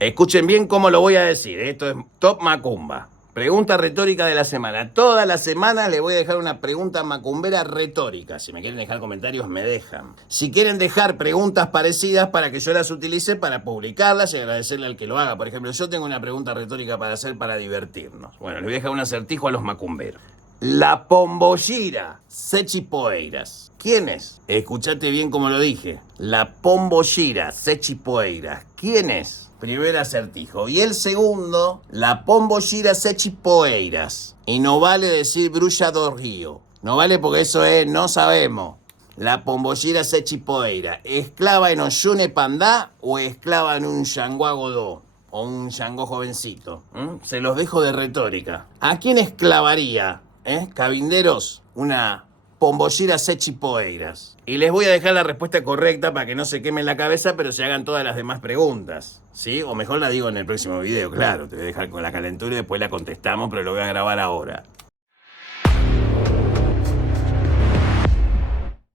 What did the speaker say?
Escuchen bien cómo lo voy a decir. Esto es Top Macumba. Pregunta retórica de la semana. Toda la semana les voy a dejar una pregunta macumbera retórica. Si me quieren dejar comentarios, me dejan. Si quieren dejar preguntas parecidas para que yo las utilice para publicarlas y agradecerle al que lo haga. Por ejemplo, yo tengo una pregunta retórica para hacer para divertirnos. Bueno, les voy a dejar un acertijo a los macumberos. La Pombogira Sechi Poeiras. ¿Quién es? Escuchate bien como lo dije. La Pombogira Sechi Poeiras. ¿Quién es? Primer acertijo. Y el segundo, la Pombogira Sechi Poeiras. Y no vale decir Brulla do Río. No vale porque eso es, no sabemos. La Pombogira Sechi Poeiras. ¿Esclava en Oyune Pandá o esclava en un Yanguá Godó? O un Yango jovencito. Se los dejo de retórica. ¿A quién esclavaría? Cabinderos, una Pombogira Sechi Poeiras. Y les voy a dejar la respuesta correcta para que no se quemen la cabeza, pero se hagan todas las demás preguntas. ¿Sí? O mejor la digo en el próximo video, claro. Te voy a dejar con la calentura y después la contestamos, pero lo voy a grabar ahora.